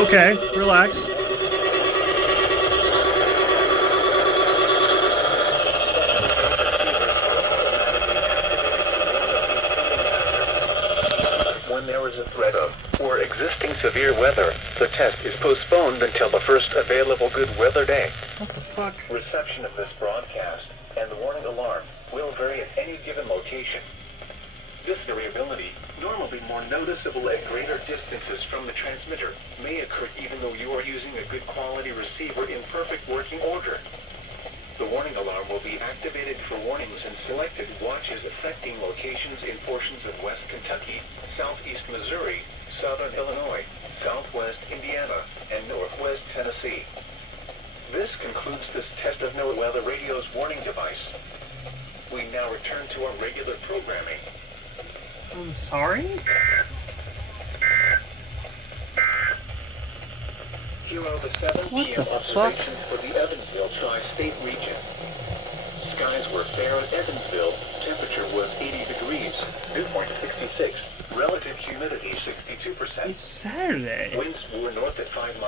Okay, relax. When there is a threat of or existing severe weather, the test is postponed until the first available good weather day. What the fuck? Reception of this broadcast and the warning alarm will vary at any given location. This variability, normally more noticeable at greater distances from the transmitter, may occur even though you are using a good quality receiver in perfect working order. The warning alarm will be activated for warnings and selected watches affecting locations in portions of West Kentucky, Southeast Missouri, Southern Illinois, Southwest Indiana, and Northwest Tennessee. This concludes this test of NOAA Weather Radio's warning device. We now return to our regular programming. I'm sorry? Here are the 7 What p.m. the fuck? observations for the Evansville tri-state region. Skies were fair at Evansville. Temperature was 80 degrees. Dew point 66. Relative humidity 62%. It's Saturday. Winds were north at 5 miles.